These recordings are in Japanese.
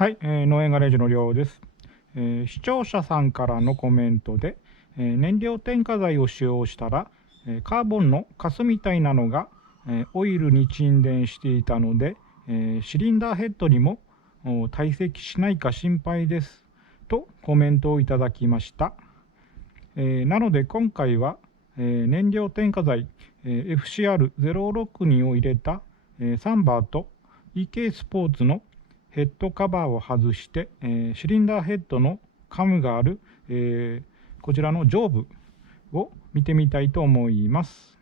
はい、農園ガレージのりょうです。視聴者さんからのコメントで、燃料添加剤を使用したら、カーボンのカスみたいなのが、オイルに沈殿していたので、シリンダーヘッドにも堆積しないか心配ですとコメントをいただきました。なので今回は、燃料添加剤、FCR062 を入れた、サンバーと EK スポーツのヘッドカバーを外して、シリンダーヘッドのカムがある、こちらの上部を見てみたいと思います。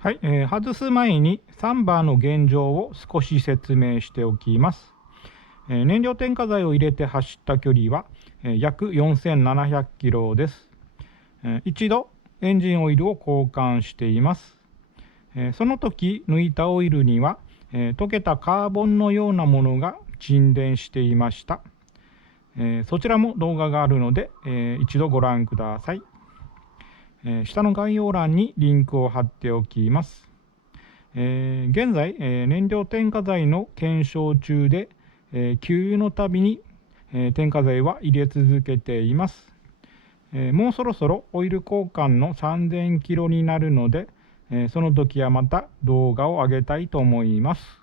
はい、外す前にサンバーの現状を少し説明しておきます。燃料添加剤を入れて走った距離は、約4700キロです。一度エンジンオイルを交換しています。その時抜いたオイルには、溶けたカーボンのようなものが沈殿していました。そちらも動画があるので、一度ご覧ください。下の概要欄にリンクを貼っておきます。現在、燃料添加剤の検証中で、給油のたびに、添加剤は入れ続けています。もうそろそろオイル交換の3000キロになるので、その時はまた動画を上げたいと思います。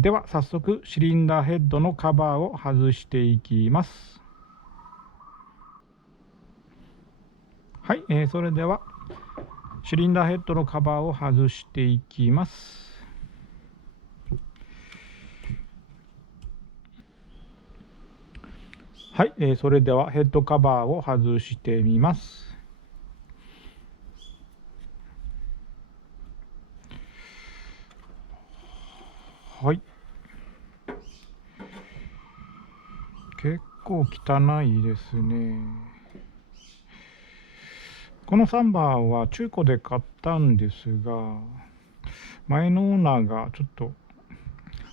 では早速シリンダーヘッドのカバーを外していきます。はい、それではシリンダーヘッドのカバーを外していきます。はい、それではヘッドカバーを外してみます。はい。結構汚いですね。このサンバーは中古で買ったんですが、前のオーナーがちょっと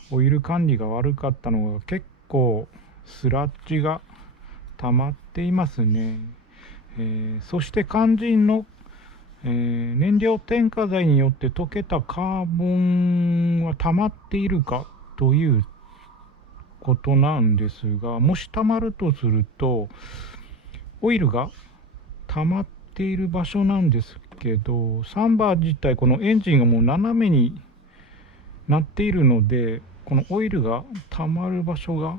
オイル管理が悪かったのが結構スラッジが溜まっていますね。そして肝心の、燃料添加剤によって溶けたカーボンは溜まっているかということなんですが、もし溜まるとするとオイルが溜まっている場所なんですけど、サンバー自体このエンジンがもう斜めになっているので、このオイルが溜まる場所が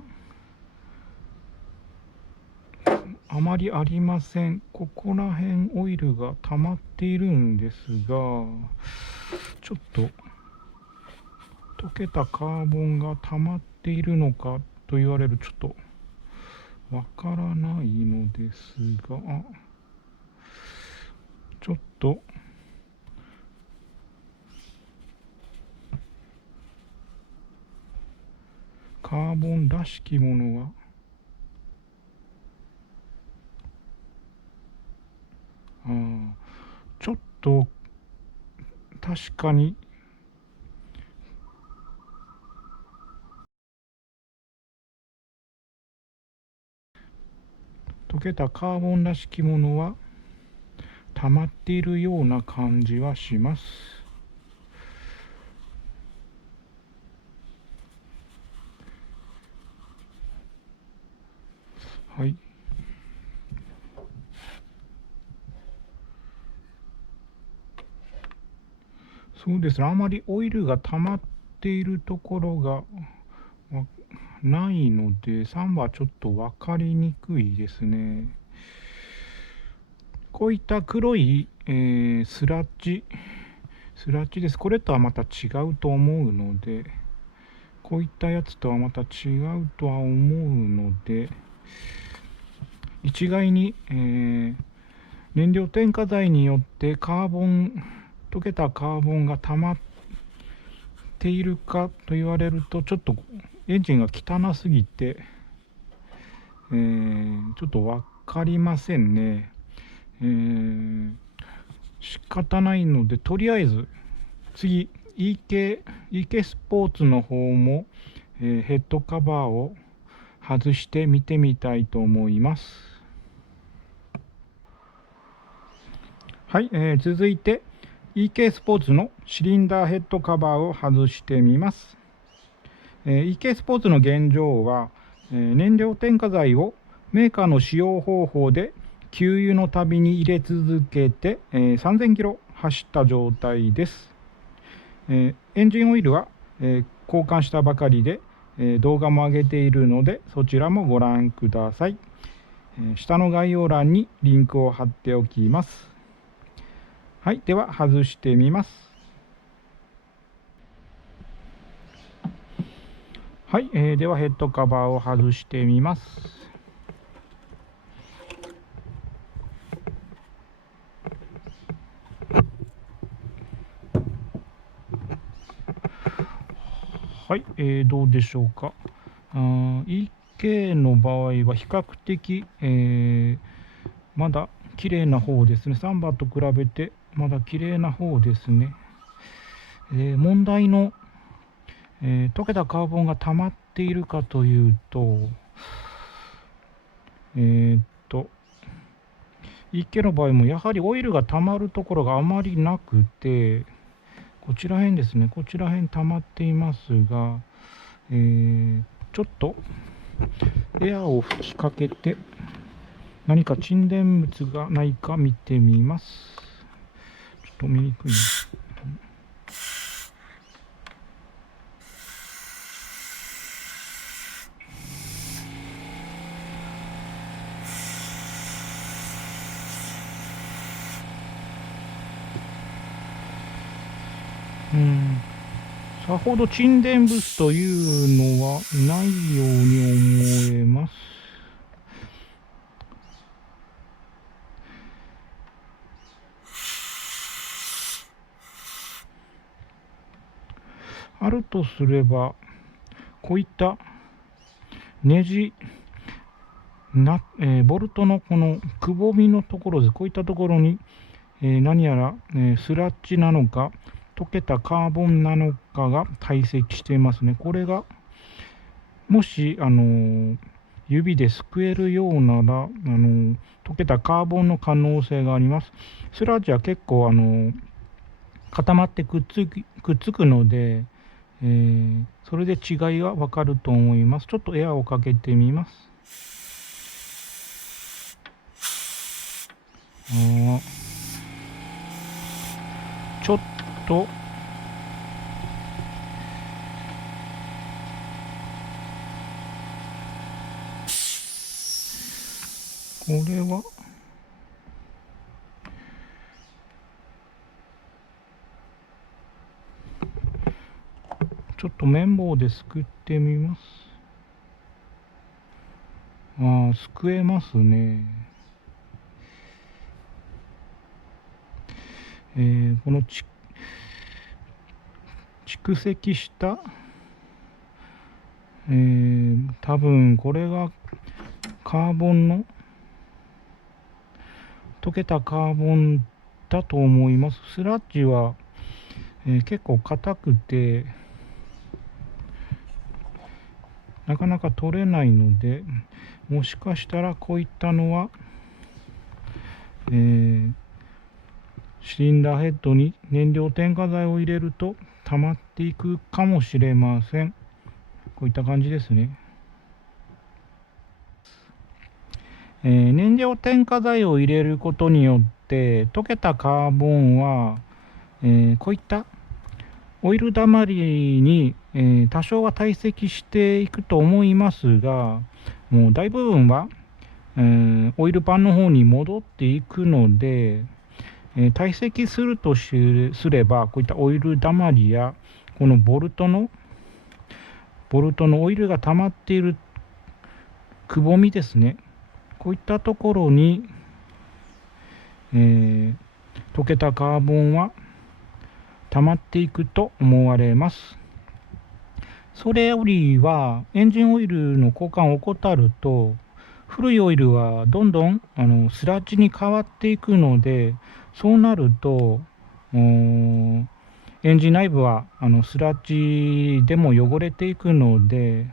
あまりありません。ここら辺オイルが溜まっているんですが、ちょっと溶けたカーボンが溜まっているのかと言われるちょっとわからないのですが、ちょっとカーボンらしきものがちょっと確かに溶けたカーボンらしきものは溜まっているような感じはします。はい。そうですね、あまりオイルが溜まっているところがないので、3番ちょっと分かりにくいですね。こういった黒い、スラッジです。これとはまた違うと思うので、こういったやつとはまた違うとは思うので、一概に、燃料添加剤によって溶けたカーボンが溜まっているかと言われると、ちょっとエンジンが汚すぎて、ちょっと分かりませんね。仕方ないので、とりあえず次 EK スポーツの方も、ヘッドカバーを外して見てみたいと思います。はい、続いて EK スポーツのシリンダーヘッドカバーを外してみます。EK スポーツの現状は、燃料添加剤をメーカーの使用方法で給油のたびに入れ続けて、3000キロ走った状態です。エンジンオイルは、交換したばかりで、動画も上げているのでそちらもご覧ください。下の概要欄にリンクを貼っておきます。はい、では外してみます。はい、ではヘッドカバーを外してみます。はい、どうでしょうか。EK の場合は比較的、まだ綺麗な方ですね。サンバと比べてまだ綺麗な方ですね。問題の、溶けたカーボンが溜まっているかというと、EK の場合もやはりオイルが溜まるところがあまりなくて、こちら辺ですね、こちら辺溜まっていますが、ちょっとエアを吹きかけて何か沈殿物がないか見てみます。ちょっと見にくいな。さほど沈殿物というのはないように思えます。あるとすれば、こういったネジボルトのこのくぼみのところです。こういったところに、何やら、スラッジなのか溶けたカーボンなのかが堆積していますね。これがもし指ですくえるようなら溶けたカーボンの可能性があります。スラッジは結構固まってくっつくので、それで違いがわかると思います。ちょっとエアをかけてみます。ちょっとこれはちょっと綿棒ですくってみます。すくえますね。この蓄積した、多分これがカーボンの溶けたカーボンだと思います。スラッジは、結構硬くてなかなか取れないので、もしかしたらこういったのは、シリンダーヘッドに燃料添加剤を入れると溜まっていくかもしれません。こういった感じですね。燃料添加剤を入れることによって溶けたカーボンは、こういったオイルだまりに、多少は堆積していくと思いますが、もう大部分は、オイルパンの方に戻っていくので、堆積するとすれば、こういったオイルだまりやこのボルトのオイルが溜まっているくぼみですね、こういったところに、溶けたカーボンは溜まっていくと思われます。それよりはエンジンオイルの交換を怠ると、古いオイルはどんどんスラッジに変わっていくので、そうなるとエンジン内部はスラッジでも汚れていくので、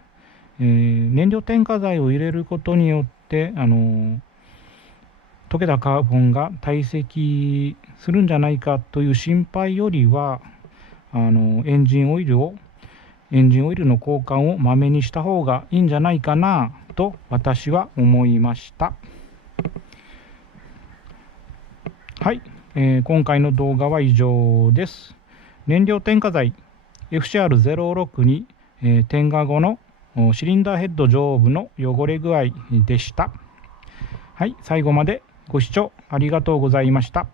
燃料添加剤を入れることによって溶けたカーボンが堆積するんじゃないかという心配よりはエンジンオイルをエンジンオイルの交換をまめにした方がいいんじゃないかなと私は思いました。はい、今回の動画は以上です。燃料添加剤 FCR06 に、添加後のシリンダーヘッド上部の汚れ具合でした。はい、最後までご視聴ありがとうございました。